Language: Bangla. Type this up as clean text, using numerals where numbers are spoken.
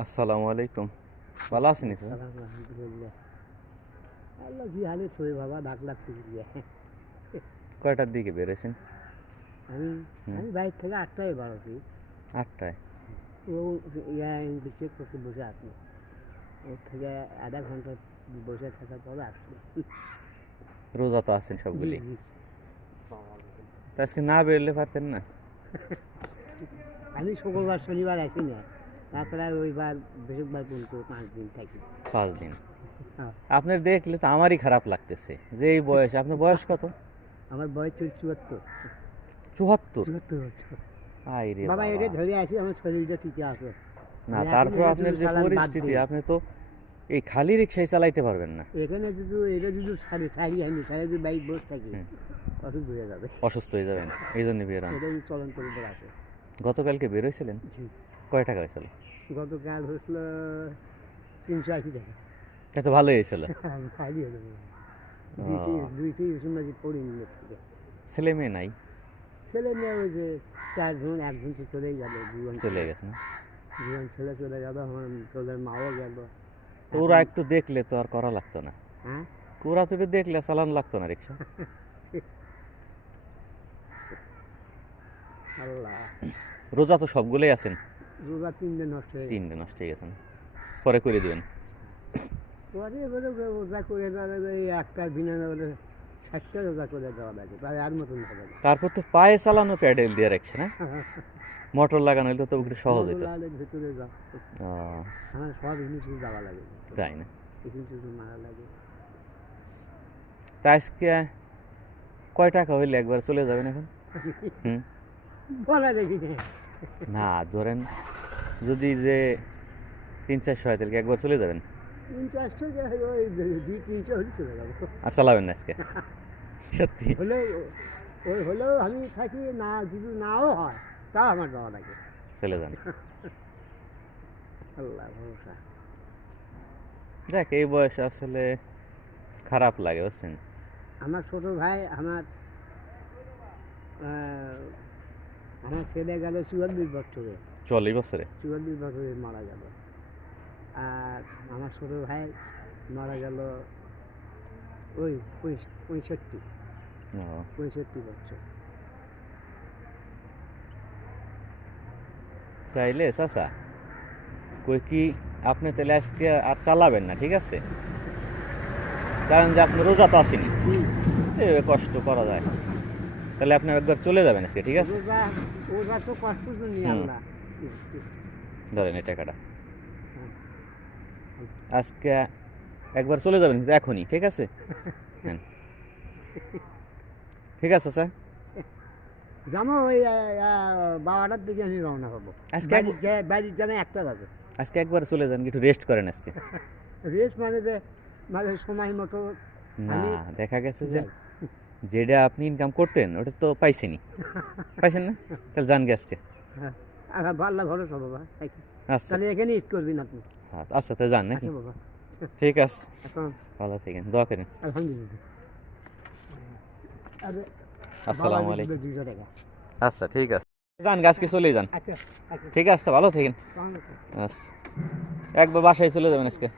আসসালামু আলাইকুম। ভালো আছেন স্যার? আলহামদুলিল্লাহ। আল্লাহ কি হালে ছবি বাবা ডাক লাগতে গিয়ে কয়টার দিকে বেরোছেন? আমি আমি বাইক থেকে 8টায় বাড়াচ্ছি। 8টায়? ও চেক করতে বসে আসি। ওর থেকে আধা ঘন্টা বসে থাকার পরে আসছি। রোজা তো আছেন সবগুলি, জি। তা আজকে না বেরোলে পারতেন না? আমি শুক্রবার শনিবার আসি না, তাছাড়া ওইবার বৃহস্পতিবার পর্যন্ত 5 দিন থাকি। 5 দিন? হ্যাঁ। আপনার দেখলে তো আমারই খারাপ লাগতেছে যে এই বয়স। আপনার বয়স কত? আমার বয়স 74। 74? 74 বছর। আই রে বাবা বাবা! এটা ধরে আসি, আমার শরীরটা ঠিকই আছে। না, আমি এখন তারপর এটা আপনার যদি যে চালান বাদ পরিস্থিতি, দিই, আপনি তো এই খালি রিক্সায় চালাইতে পারবেন না। এখানে যদি এটা যদি সারি আমি যদি বাইক বসে থাকি, হুম, অসুস্থ হয়ে যাবে। অসুস্থ হয়ে যাবেন, এই জন্য বেরোন। এটাই চলন করে আছে। গতকালকে বেরোইছিলেন? জি। কয় টাকা হয়েছিল? গতকাল হয়েছিল 380 টাকা। এত ভালো হয়েছিল? খালি হয়ে যাবে। ও, দুইটি ওষুধ মাঝে পড়ি নিয়ে থেকে। ছেলে মেয়ে নাই? ছেলে মেয়ে ওই যে 4 জন, একজন তো চলেই গেল, জীবন চলে গেছে না? জীবন ছেলে চলে গেল, আমার তোদের মাও গেল। তো ওরা একটু দেখলে তো আর করা লাগতো না? হ্যাঁ, ওরা তো একটু দেখলে চালানো লাগতো না রিক্সা? আল্লাহ। রোজা তো সবগুলোই আছেন? রোজা 3 দিন নষ্ট হয়ে 3 দিন নষ্ট হয়ে গেছেন, পরে করে দিবেন। পরে এবারে রোজা করে দেওয়া লাগবে, এই একটার বিনা হলে 60টা রোজা করে দেওয়া লাগে, তাহলে আর মতন হবে না। তারপর তো পায়ে চালানো প্যাডেল দিয়ে রাখছে না? মোটর লাগানো হলে তো একটু সহজ হতো। মঙ্গলালের ভিতরে যা ও, আমার সব জিনিসই যাওয়া লাগে, তাই না? কিছু মারা লাগে। তা আজকে কয় টাকা হইলে একবার চলে যাবেন এখন? হুম, বলা দেখি না। না ধরেন যদি যে 300-400 হয় তাহলে কি একবার চলে যাবেন? 300-400 ওই 200-300 হলে চলে যাবো। আর চালাবেন না আজকে? সত্যি? হলেও ওই হলেও আমি থাকি না, যদি নাও হয় তা আমার যাওয়া লাগে। চলে যান। আল্লাহ ভরসা। দেখ, এই বয়সে আসলে খারাপ লাগে, বুঝছেন? আমার ছোট ভাই, আমার আমার ছেলে গেল 44 বছরে। 40 বছরে? 44 বছরে মারা গেল। আর আমার ছোট ভাই মারা গেল ওই 65 ও, 65 বছর। তাইলে চাচা কই কি আপনি তাহলে আজকে আর চালাবেন না, ঠিক আছে? কারণ যে আপনি রোজা তো আসেনি, এভাবে কষ্ট করা যায়। তাহলে আপনি একবার চলে যাবেন আজকে, ঠিক আছে? রোজা ওরা তো কষ্ট তো নিয়ে হুম। আল্লাহ। ধরেন এই টাকাটা, হ্যাঁ। আজকে একবার চলে যাবেন কিন্তু এখনই, ঠিক আছে? হ্যাঁ, ঠিক আছে স্যার। যেমন ওই 12টার দিকে আমি রওনা হবো। আজকে বাড়ির জানে 1টা বাজে। আজকে একবার চলে যান, একটু রেস্ট করেন আজকে। রেস্ট মানে যে মানে সময় মতো না, আমি দেখা গেছে যে যাই। যেটা আপনি ইনকাম করতেন ওটা তো পাইছেনই, পাইছেন না? তাহলে যান গে আজকে। হ্যাঁ, আল্লাহ ভরসা বাবা। আচ্ছা তাহলে এখানে ঈদ করবি না আপনি? আচ্ছা, তাহলে যান নাকি? আচ্ছা বাবা, ঠিক আছে, এখন ভালো থাকেন, দোয়া করেন। আলহামদুলিল্লাহ। আরে আসসালামু বাবা আলাইকুম। 200 টাকা। আচ্ছা ঠিক আছে, যান গে আজকে, চলে যান। আচ্ছা আচ্ছা, ঠিক আছে, ভালো থাকেন। আসসালামু আলাইকুম। আচ্ছা, একবার বাসায় চলে যাবেন আজকে।